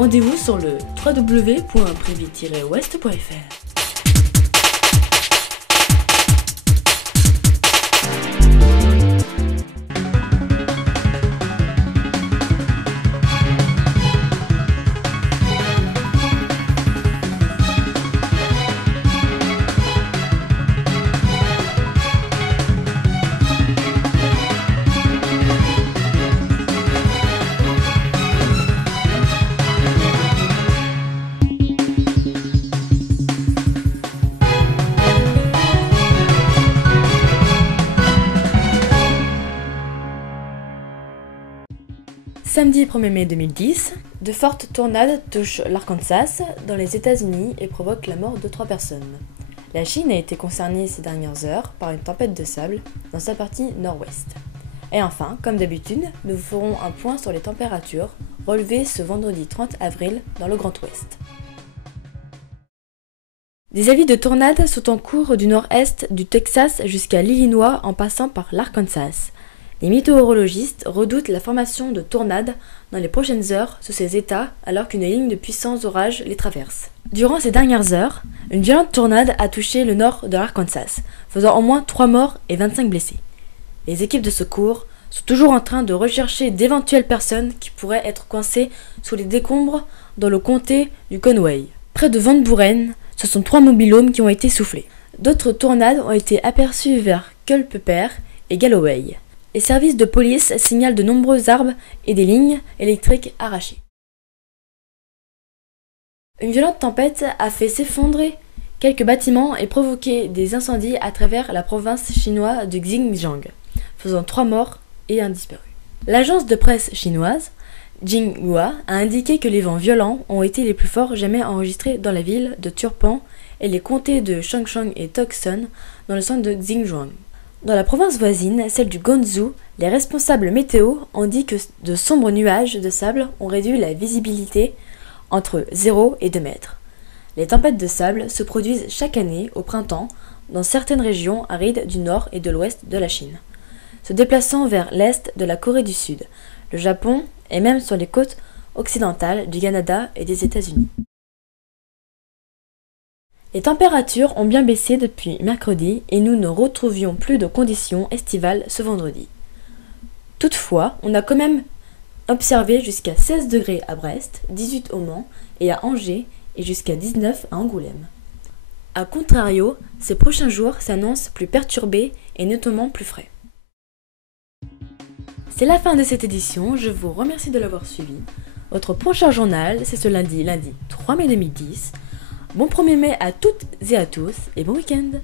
Rendez-vous sur le www.privy-ouest.fr. Samedi 1er mai 2010, de fortes tornades touchent l'Arkansas dans les États-Unis et provoquent la mort de 3 personnes. La Chine a été concernée ces dernières heures par une tempête de sable dans sa partie nord-ouest. Et enfin, comme d'habitude, nous vous ferons un point sur les températures relevées ce vendredi 30 avril dans le Grand Ouest. Des avis de tornades sont en cours du nord-est du Texas jusqu'à l'Illinois en passant par l'Arkansas. Les météorologistes redoutent la formation de tornades dans les prochaines heures sur ces États alors qu'une ligne de puissants orages les traverse. Durant ces dernières heures, une violente tornade a touché le nord de l'Arkansas, faisant au moins 3 morts et 25 blessés. Les équipes de secours sont toujours en train de rechercher d'éventuelles personnes qui pourraient être coincées sous les décombres dans le comté du Conway. Près de Van Buren, ce sont 3 mobil-homes qui ont été soufflés. D'autres tornades ont été aperçues vers Culpeper et Galloway. Les services de police signalent de nombreux arbres et des lignes électriques arrachées. Une violente tempête a fait s'effondrer quelques bâtiments et provoqué des incendies à travers la province chinoise de Xinjiang, faisant 3 morts et 1 disparu. L'agence de presse chinoise Xinhua a indiqué que les vents violents ont été les plus forts jamais enregistrés dans la ville de Turpan et les comtés de Changshan et Tokson dans le centre de Xinjiang. Dans la province voisine, celle du Gansu, les responsables météo ont dit que de sombres nuages de sable ont réduit la visibilité entre 0 et 2 mètres. Les tempêtes de sable se produisent chaque année au printemps dans certaines régions arides du nord et de l'ouest de la Chine, se déplaçant vers l'est de la Corée du Sud, le Japon et même sur les côtes occidentales du Canada et des États-Unis. Les températures ont bien baissé depuis mercredi et nous ne retrouvions plus de conditions estivales ce vendredi. Toutefois, on a quand même observé jusqu'à 16 degrés à Brest, 18 au Mans et à Angers et jusqu'à 19 à Angoulême. A contrario, ces prochains jours s'annoncent plus perturbés et nettement plus frais. C'est la fin de cette édition, je vous remercie de l'avoir suivi. Votre prochain journal, c'est ce lundi 3 mai 2010. Bon 1er mai à toutes et à tous et bon week-end!